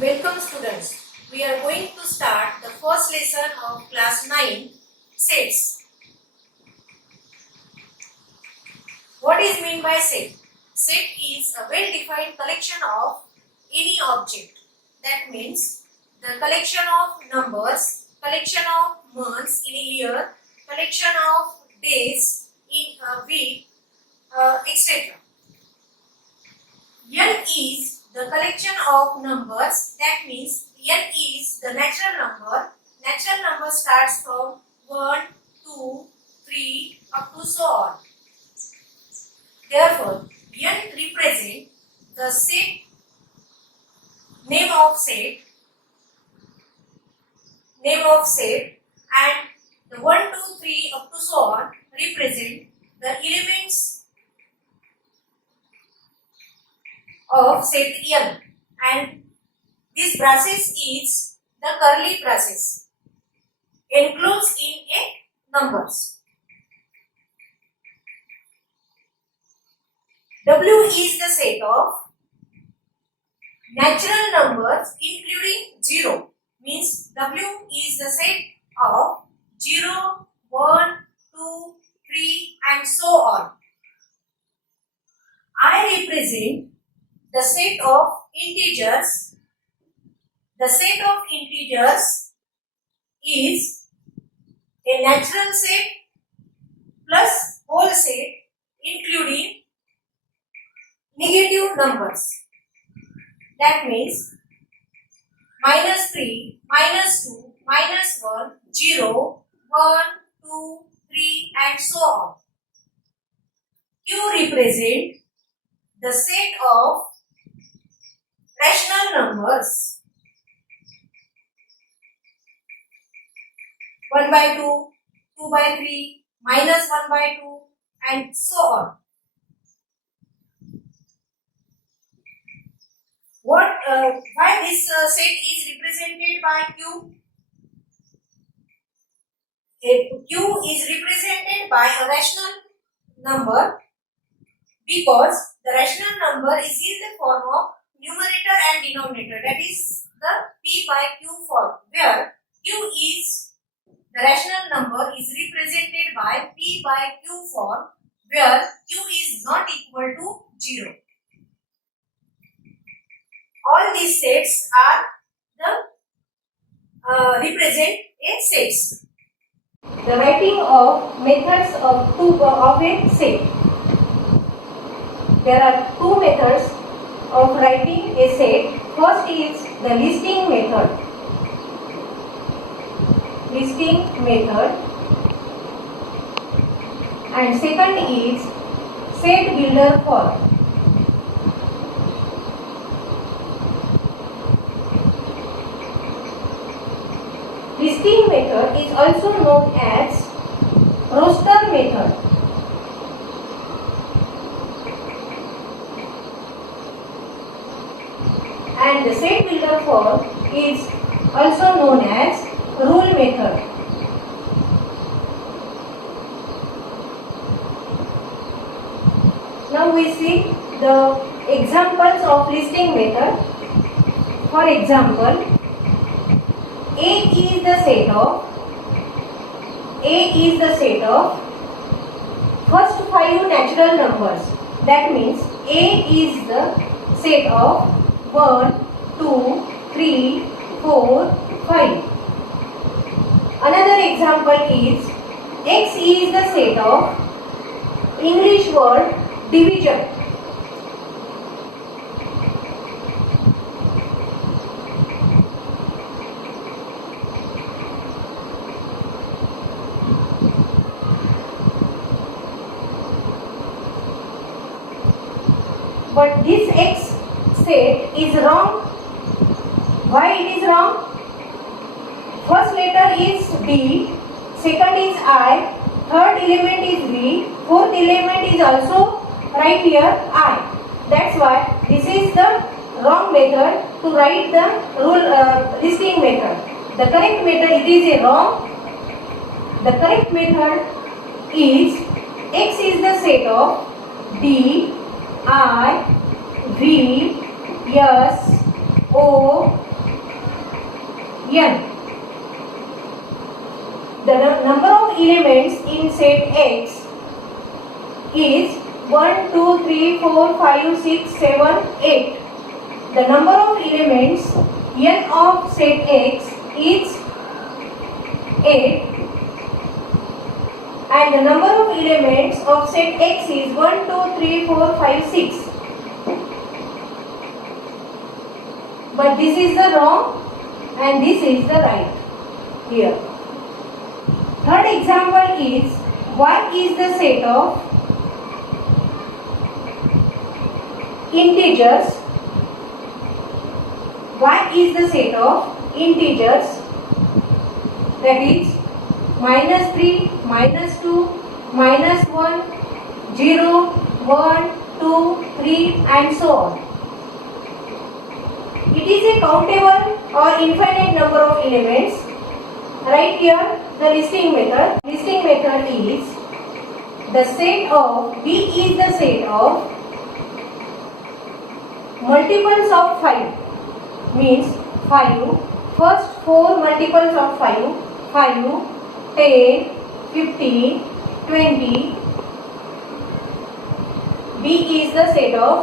Welcome students. We are going to start the first lesson of class 9, sets. What is meant by set? Set is a well-defined collection of any object. That means the collection of numbers, collection of months in a year, collection of days in a week, etc. N is the collection of numbers. That means N is the natural number. Natural number starts from 1, 2, 3 up to so on. Therefore, N represent the set, name of set, and the 1, 2, 3 up to so on represent the elements of set N, and this braces is the curly braces enclosed in a numbers. W is the set of natural numbers including 0, means W is the set of 0, 1, 2, 3 and so on. I represent the set of integers. The set of integers is a natural set plus whole set including negative numbers. That means -3, -2, -1, 0, 1, 2, 3 and so on. Q represent the set of rational numbers. 1 by 2, 2 by 3, -1 by 2 and so on. Why this set is represented by Q? Q is represented by a rational number because the rational number is in the form of numerator and denominator, that is the P by Q form, where Q is the rational number is represented by P by Q form, where Q is not equal to 0. All these sets are represent a sets. The writing of methods of a set. There are two methods of writing a set. First is the listing method. And second is set builder form. Listing method is also known as roster method. And the set builder form is also known as rule method. Now we see the examples of listing method. For example, A is the set of first 5 natural numbers. That means A is the set of 1, 2, 3, 4, 5. Another example is X is the set of English word division. But this X set is wrong. Why it is wrong? First letter is B, second is I, third element is V, fourth element is also right here I. That's why this is the wrong method to write the listing method. The correct method, it is a wrong. The correct method is X is the set of D, I, V, S, O, n. The number of elements in set X is 1, 2, 3, 4, 5, 6, 7, 8. The number of elements n of set X is 8 and the number of elements of set X is 1, 2, 3, 4, 5, 6. But this is the wrong and this is the right here. Third example is Y is the set of integers. Y is the set of integers, that is -3, -2, -1, 0, 1, 2, 3 and so on. It is a countable or infinite number of elements. Right here the listing method. Listing method is the set of B is the set of multiples of 5, means 5, first 4 multiples of 5, 5, 10, 15, 20. B is the set of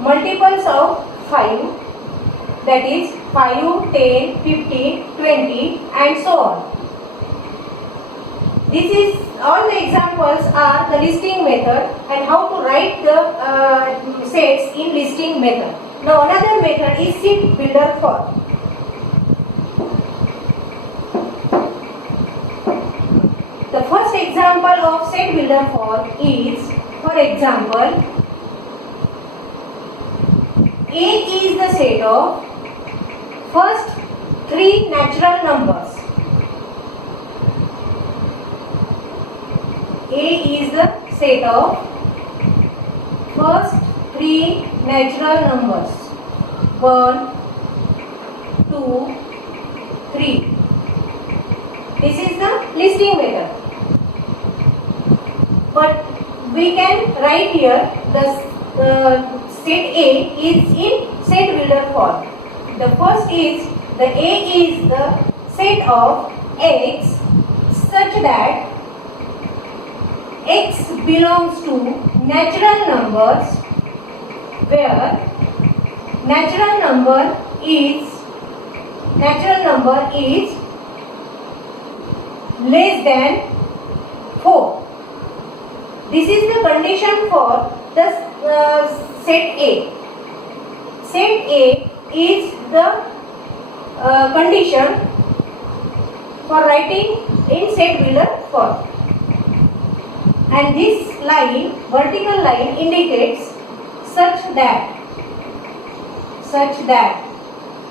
multiples of 5, that is 5, 10, 15, 20 and so on. This is all the examples are the listing method and how to write the sets in listing method. Now another method is set builder for. The first example of set builder for is, for example, A is the set of first 3 natural numbers. A is the set of first 3 natural numbers. 1, 2, 3. This is the listing method. But we can write here the set A is in set builder form. The first is the A is the set of X such that X belongs to natural numbers where natural number is less than 4. This is the condition for the set A. Set A is the condition for writing in set builder form. And this line, vertical line, indicates such that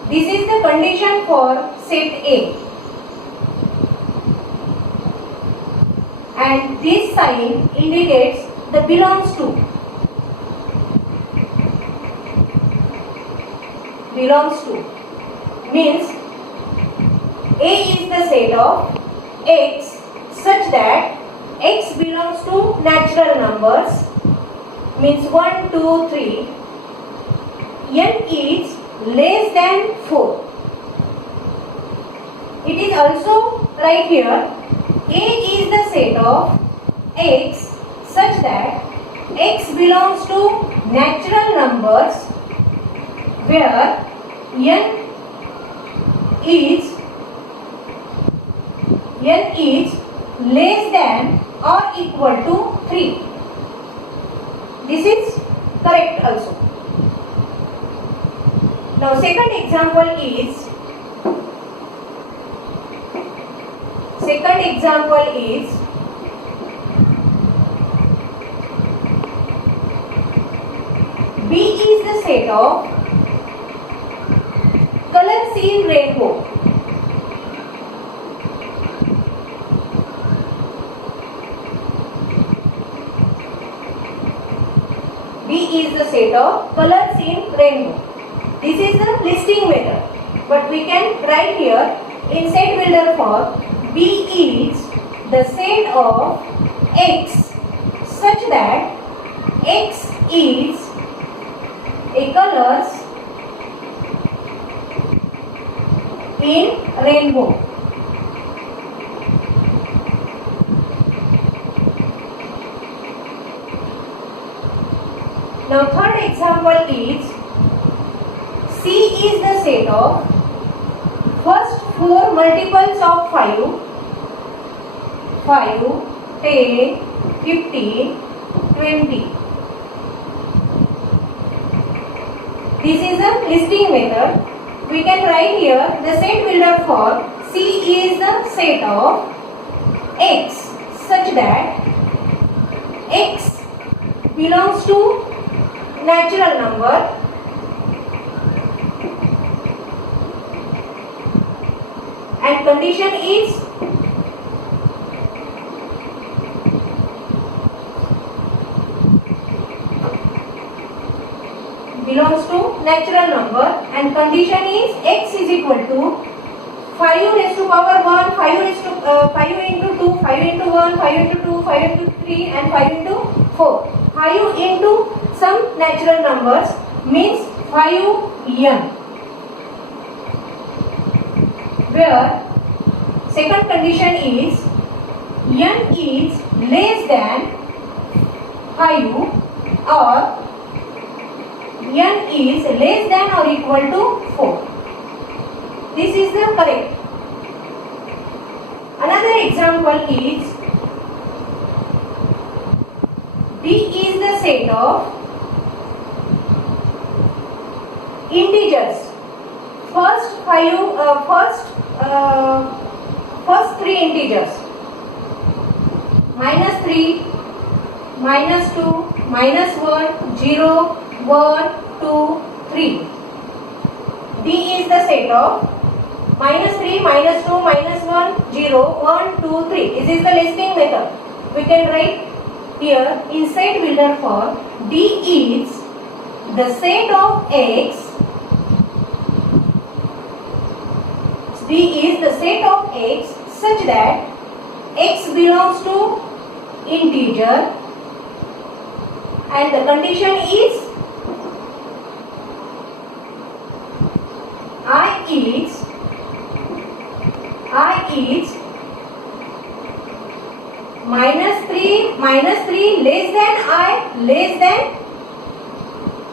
this is the condition for set A. And this sign indicates the belongs to. Belongs to means A is the set of X such that X belongs to natural numbers, means 1, 2, 3. N is less than 4. It is also right here, A is the set of X such that X belongs to natural numbers where N is less than or equal to 3. This is correct also. Now second example is B is the set of colors in rainbow. B is the set of colors in rainbow. This is the listing method, but we can write here in set builder form. B is the set of X such that X is a colors in rainbow. Now third example is C is the set of first four multiples of 5, 10, 15, 20. This is a listing method. We can write here the set builder for C is the set of X such that X belongs to natural number and condition is belongs to natural number and condition is X is equal to 5 raised to power 1, 5 raised to 5 into 2, 5 into 1, 5 into 2, 5 into 3 and 5 into 4. 5 into some natural numbers means 5n, where second condition is n is less than 5 or n is less than or equal to 4. This is the correct. Another example is D is the set of integers. First three integers -3, -2, -1, 0, 1, 2, 3. D is the set of -3, -2, -1, 0, 1, 2, 3. This is the listing method. We can write here in set builder for D is the set of X. D is the set of X such that X belongs to integer and the condition is I is -3 less than I less than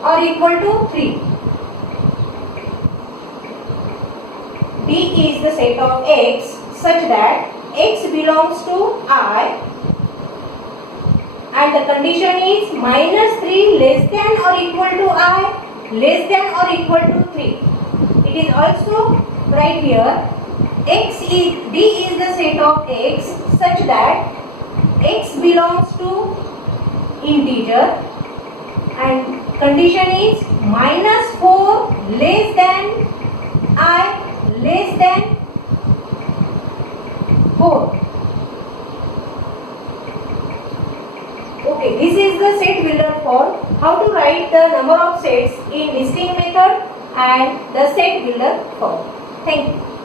or equal to 3. D is the set of X such that X belongs to I and the condition is -3 less than or equal to I less than or equal to 3. It is also right here D is the set of X such that X belongs to integer and condition is -4 less than I less than 4. Okay, this is the set builder for how to write the number of sets in listing method and the set builder form. Thank you.